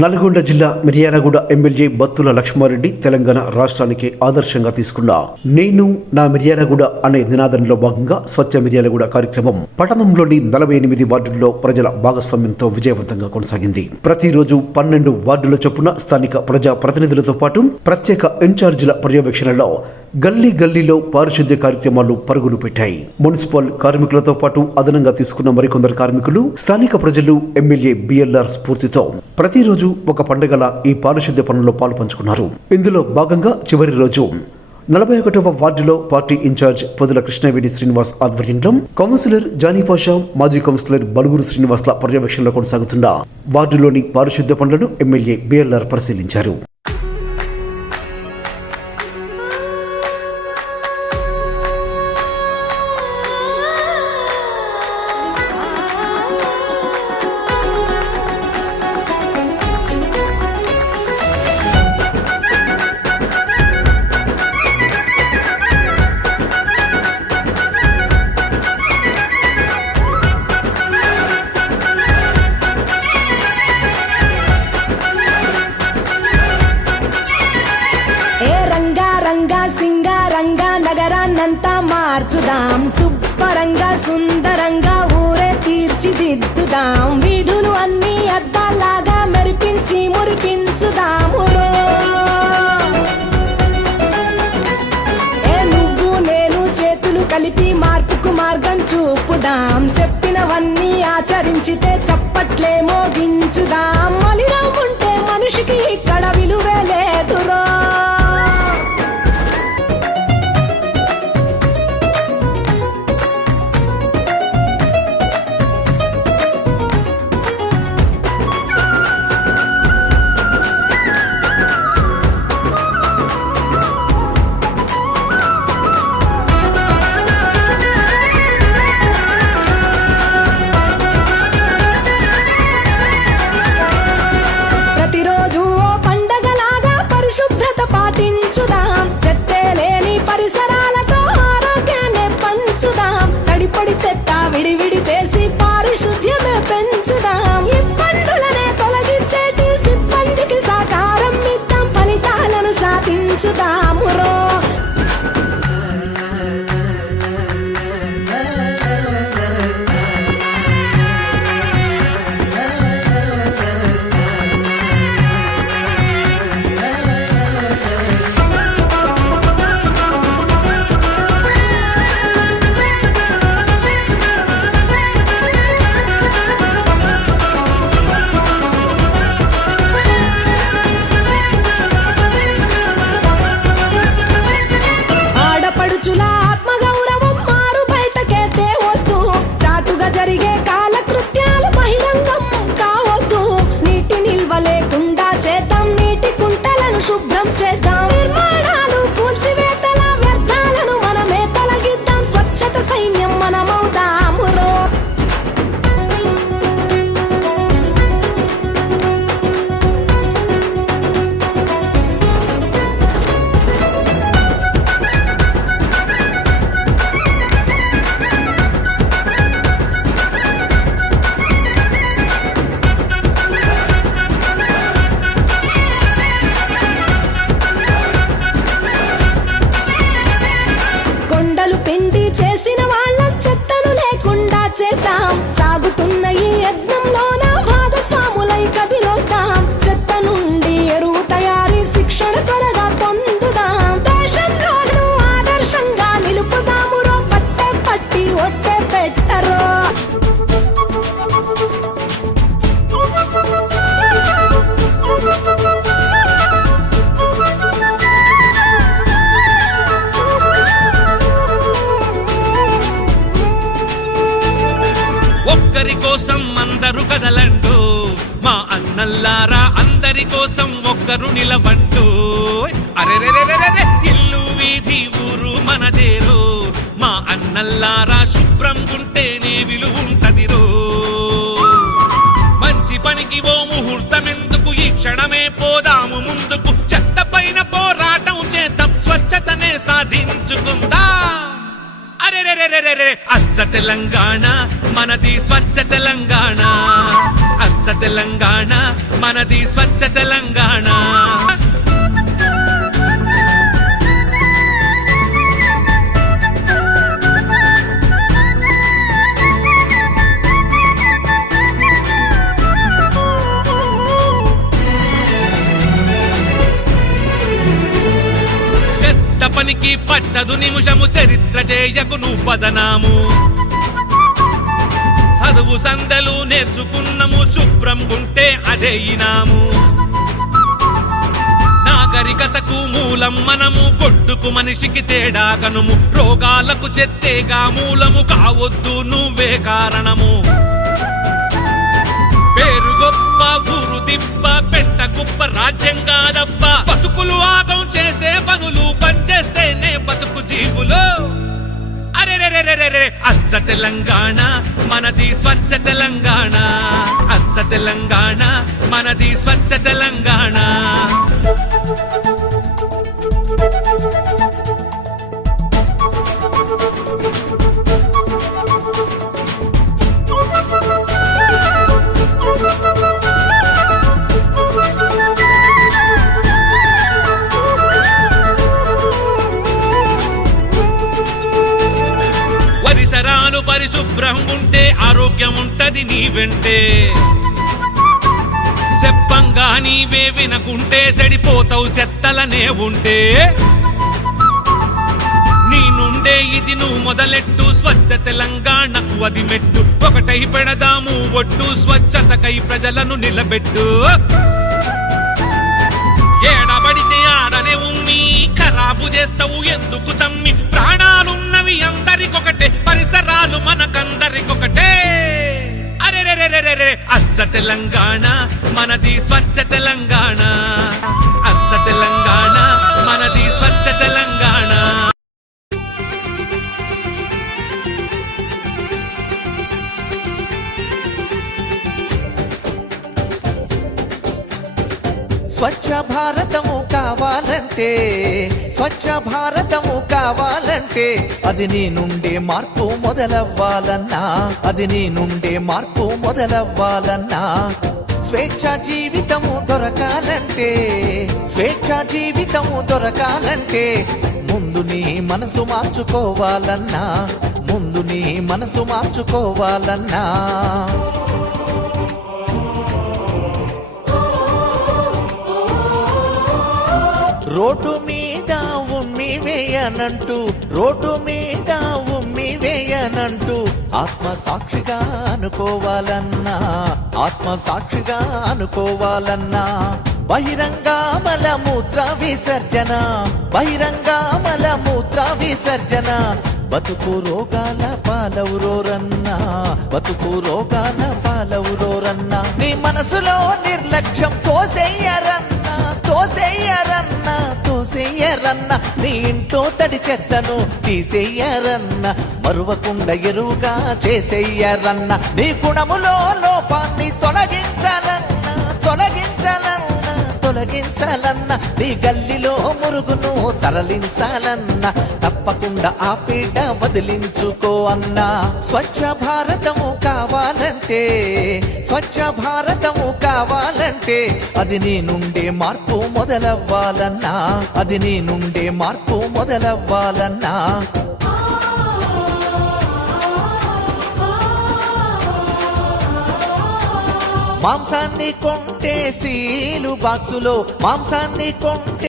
నల్గొండ జిల్లా మిర్యాలగూడ ఎమ్మెల్యే బత్తుల లక్ష్మారెడ్డి తెలంగాణ రాష్ట్రానికి ఆదర్శంగా తీసుకున్న నేను నా మిర్యాలగూడ అనే నినాదంలో భాగంగా స్వచ్ఛ మిర్యాలగూడ కార్యక్రమం పట్టణంలోని నలభై ఎనిమిది వార్డుల్లో ప్రజల భాగస్వామ్యంతో విజయవంతంగా కొనసాగింది. ప్రతిరోజు పన్నెండు వార్డుల చొప్పున స్థానిక ప్రజా ప్రతినిధులతో పాటు ప్రత్యేక ఇన్ఛార్జీల పర్యవేక్షణలో గల్లీ గల్లీలో పారిశుద్ధ్య కార్యక్రమాలు పరుగులు పెట్టాయి. మున్సిపల్ కార్మికులతో పాటు అదనంగా తీసుకున్న మరికొందరు కార్మికులు స్థానిక ప్రజలు ఎమ్మెల్యే బిఎల్ఆర్ స్ఫూర్తితో ప్రతిరోజు ఒక పండుగల ఈ పారిశుద్ధ్య పనుల్లో పాల్పంచుకున్నారు. ఇందులో భాగంగా చివరి రోజు నలభై ఒకటవ వార్డులో పార్టీ ఇన్ఛార్జ్ పొదుల కృష్ణవేణి శ్రీనివాస్ ఆధ్వర్యంలో కౌన్సిలర్ జానీపాషా మాజీ కౌన్సిలర్ బలుగురు శ్రీనివాస్ల పర్యవేక్షణలో కొనసాగుతున్న వార్డులోని పారిశుద్ధ్య పనులను ఎమ్మెల్యే బిఎల్ఆర్ పరిశీలించారు. మార్చుదాం. సుబ్బరంగా సుందరంగా ఊరే తీర్చిదిద్దుదాం. వీధులు అన్ని అద్దాలాగా మెరిపించి మురిపించుదాము నువ్వు నేను చేతులు కలిపి మార్పుకు మార్గం చూపుదాం. చెప్పినవన్నీ ఆచరించితే చప్పట్లే మోగించుదాం. మలినం ఉంటే మనిషికి ఇక్కడ విలువే లేదురో అందరూ కదలండు మా అన్నల్లారా అందరి కోసం ఒక్కరు నిలబండు అరే ఇల్లు వీధి ఊరు మనదేరు. మా అన్నల్లారా శుభ్రం ఉంటేనే విలువ ఉంటదిరో మంచి పనికి ఓ ముహూర్తం ఎందుకు ఈ క్షణమే పోదాము ముందుకు. చెత్త పైన పోరాటం చేద్దాం స్వచ్ఛతనే సాధించ రే అచ్చ తెలంగాణ మనది స్వచ్ఛ తెలంగాణ. అచ్చ తెలంగాణ మనది స్వచ్ఛ తెలంగాణ. చెత్త పట్టదు నిమిషము చరిత్ర చేయకు నువ్వు పదనాము. చదువు సందలు నేర్చుకున్నము శుభ్రం గుంటే అదే ఇనాము. నాగరికతకు మూలం మనము కొట్టుకు మనిషికి తేడా కనుము. రోగాలకు చెత్తేగా మూలము కావద్దు నువ్వే కారణము. పేరు గొప్ప ఊరు దిప్ప పెట్ట గొప్ప రాజ్యంగ తెలంగాణ మనది స్వచ్ఛ తెలంగాణ. అచ్చ తెలంగాణ మనది స్వచ్ఛ తెలంగాణ. పరిశుభ్రం ఉంటే ఆరోగ్యం ఉంటది నీ వెంటే. చెప్పంగా నీవే వినకుంటే సెడిపోతావు సెత్తలనే ఉంటే. నీ నుండే ఇది నువ్వు మొదలెట్టు స్వచ్ఛ తెలంగాణకు అది మెట్టు. ఒకటై పెడదాము ఒట్టు స్వచ్ఛతకై ప్రజలను నిలబెట్టు. ఏడబడితే ఆడనే ఉమ్మి ఖరాబు చేస్తావు ఎందుకు తమ్మి? ప్రాణాలున్నవి అందరికొకటే పరిసరాలు మనకందరికొకటే. అరెరెరెరెరెరె అచ్చ తెలంగాణ మనది స్వచ్ఛ తెలంగాణ. స్వచ్ఛ భారతము కావాలంటే స్వచ్ఛ భారతము కావాలంటే అది నీ నుండే మార్పు మొదలవ్వాలన్నా అది నీ నుండే మార్పు మొదలవ్వాలన్నా. స్వేచ్ఛ జీవితము దొరకాలంటే స్వేచ్ఛ జీవితము దొరకాలంటే ముందు నీ మనసు మార్చుకోవాలన్నా ముందు నీ మనసు మార్చుకోవాలన్నా. రోడ్డు మీద ఉమ్మి వేయనంటూ రోడ్డు మీద ఉమ్మి వేయనంటూ ఆత్మ సాక్షిగా అనుకోవాలన్నా ఆత్మ సాక్షిగా అనుకోవాలన్నా. బహిరంగ మలమూత్ర విసర్జన బహిరంగ మలమూత్ర విసర్జన. బతుకు రోగాల పాలవురోరన్నా బతుకు రోగాల పాలవురోరన్నా నీ మనసులో నిర్లక్ష్యం తోసేయరన్నా తోసేయరన్నా నీ ఇంట్లో తడి చెత్తను తీసేయరన్న మరువకుండా ఎరువుగా చేసేయరన్న నీ గుణములో లోపాన్ని తొలగించాలన్నా తొలగించాల తొలగించాలన్న నీ గల్లిలో మురుగును తరలించాలన్న తప్పకుండా ఆ పీట వదిలించుకో అన్నా. స్వచ్ఛ భారతము కావాలంటే స్వచ్ఛ భారతము కావాలంటే అది నీ నుండే మార్పు మొదలవ్వాలన్నా. అది నీ నుండే మార్పు మొదలవ్వాలన్నా. మాంసాన్ని కొంటే శ్రీ బాక్సులో మాంసాన్ని కొంటే